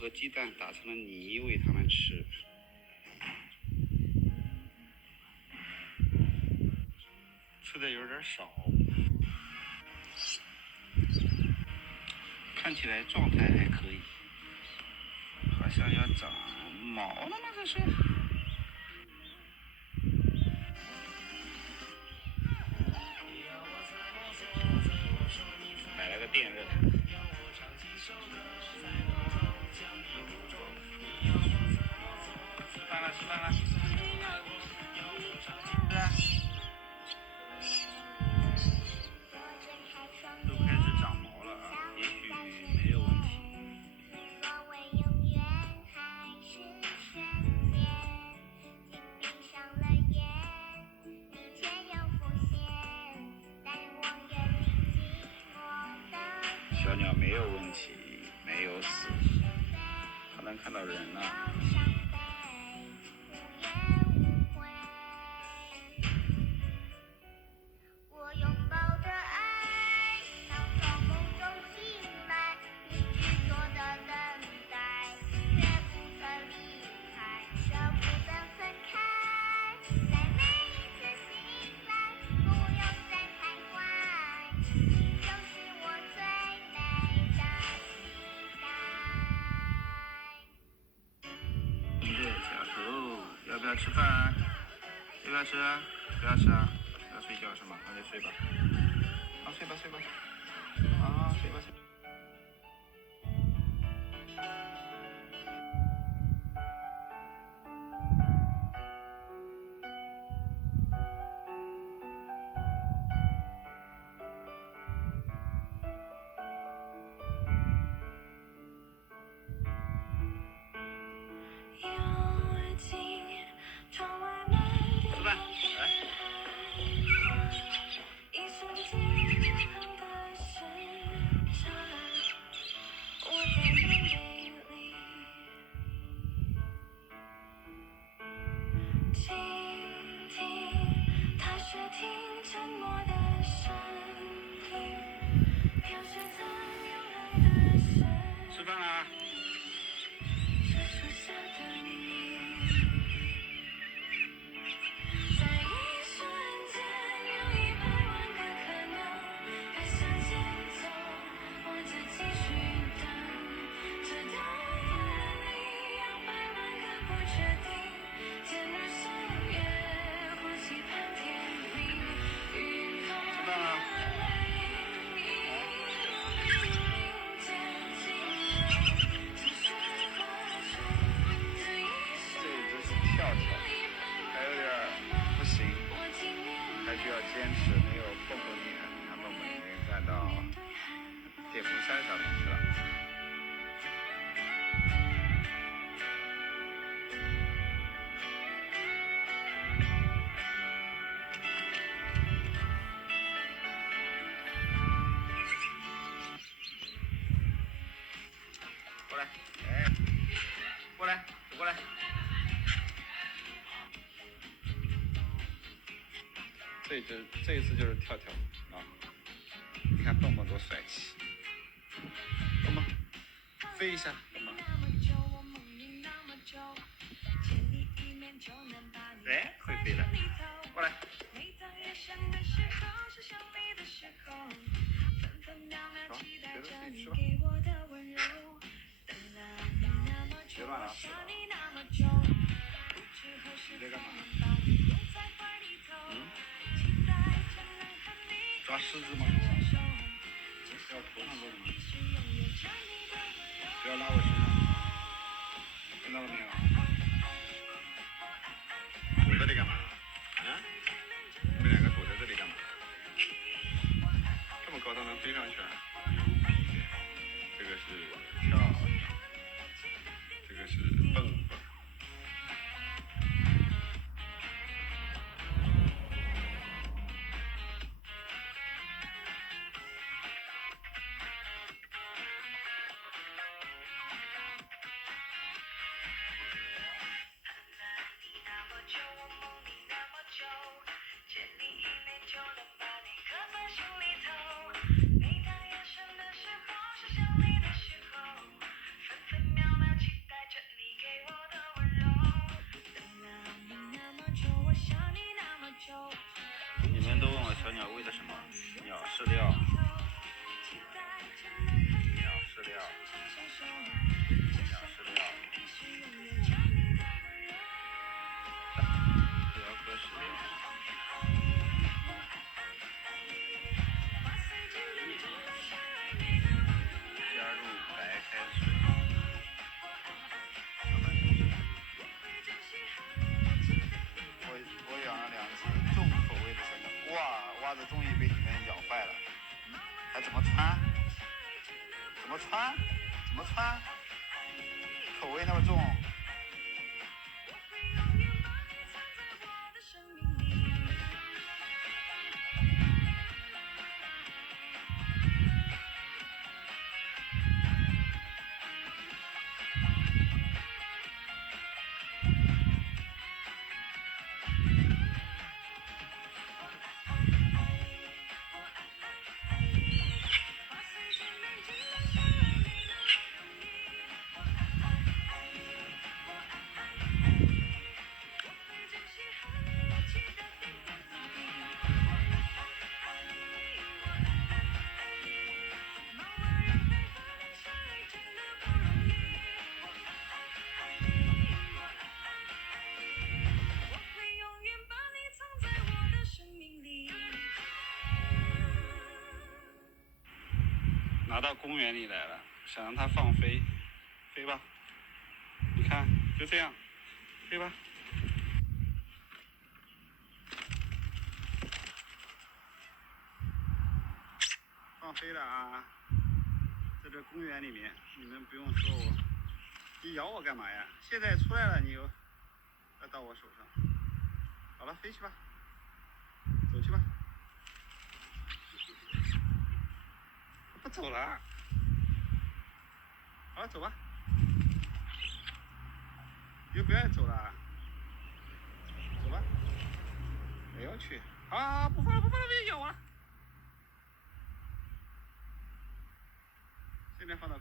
和鸡蛋打成了泥喂它们吃。吃的有点少，看起来状态还可以，好像要长毛了吗？这是？买了个电热毯。吃饭了，吃饭了。是啊。都开始长毛了啊，也许没有问题。小鸟没有问题，没有死，它能看到人了。要不要吃饭啊？要不要吃啊？不要吃啊？要睡觉是吗？那就睡吧。好，睡吧睡吧。好，睡吧睡吧。吃饭，来。吃饭啦！还需要坚持，没有蹦蹦厉害。你看蹦蹦已经站到电风扇上面去了。过来，哎，过来，走过来。这一次就是跳跳啊！你看蹦蹦多帅气，蹦蹦飞一下，蹦蹦。哎，会飞了，过来。好，觉得自己吃吧。别乱了，你在干嘛？抓狮子吗？要头上落吗？不要拉我身上，听到了没有？躲这里干嘛？啊？你们两个躲在这里干嘛？这么高都能飞上去啊？这个是跳跳，这个是蹦蹦。哇，袜子终于被你们咬坏了，还怎么穿？怎么穿？怎么穿？口味那么重。拿到公园里来了，想让它放飞，飞吧，你看，就这样，飞吧。放飞了啊！在这公园里面，你们不用说我，你咬我干嘛呀？现在出来了，你又要到我手上。好了，飞去吧，走去吧。不走了。好了，走吧。又不愿意走了。走吧。不要去。啊！不放了，不放了，别咬我了。现在放到。